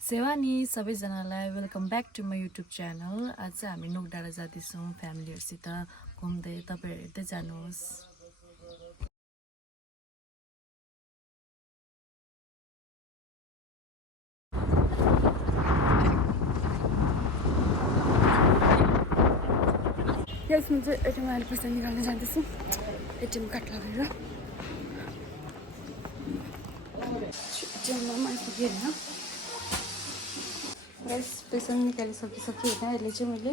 सेवानी सबैजनालाई welcome back to my YouTube channel. आज चाहिँ हामी नोकडाँडा जाँदैछौँ फ्यामिलीहरूसित घुम्दै, तपाईँहरू हेर्दै जानुहोस्। यसमा चाहिँ एटिएम अहिले पैसा निकाल्न जाँदैछु। एटिएम कार्ड लगेर एटिएममा आइपुगेँ होइन। पैसा निकालिसकेँ होइन। अहिले चाहिँ मैले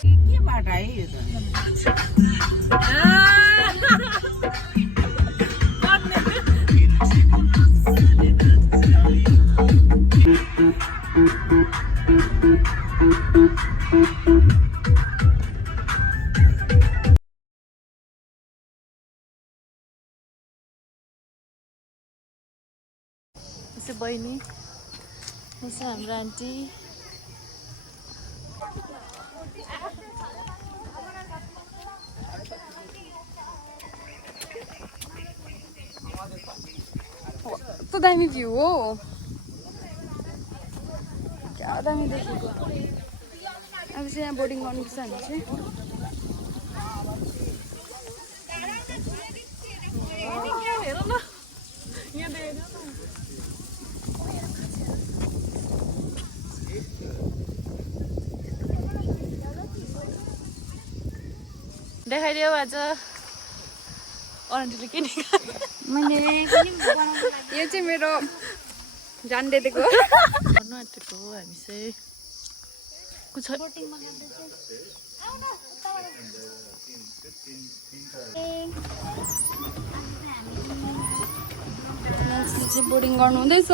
के बाटो है यो त बहिनी, हाम्रो आन्टी। कस्तो दामी भ्यू हो, क्या दामी देखेको। अब चाहिँ यहाँ बोर्डिङ गर्नुपर्छ हामी चाहिँ। देखाइदियो आज अरन्टीले के मैले यो चाहिँ मेरो जान दिएको गर्नु आँटेको हो। हामी चाहिँ बोर्डिङ गर्नु हुँदैछ।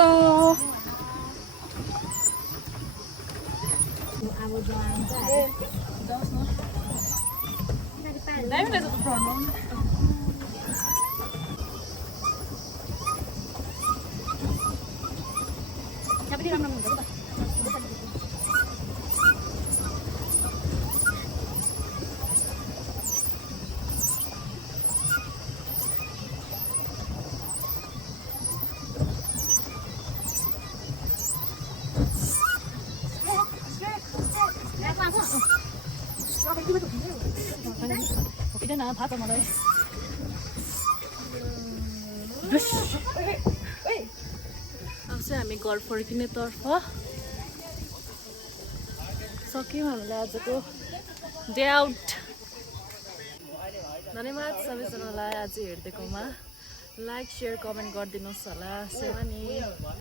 थाहा छ मलाई। अब चाहिँ हामी घर फर्किनेतर्फ सक्यौँ हामीले आजको डे आउट। धन्यवाद सबैजनालाई आज हेरिदिएकोमा। लाइक, सेयर, कमेन्ट गरिदिनुहोस् होला। सेवा नि।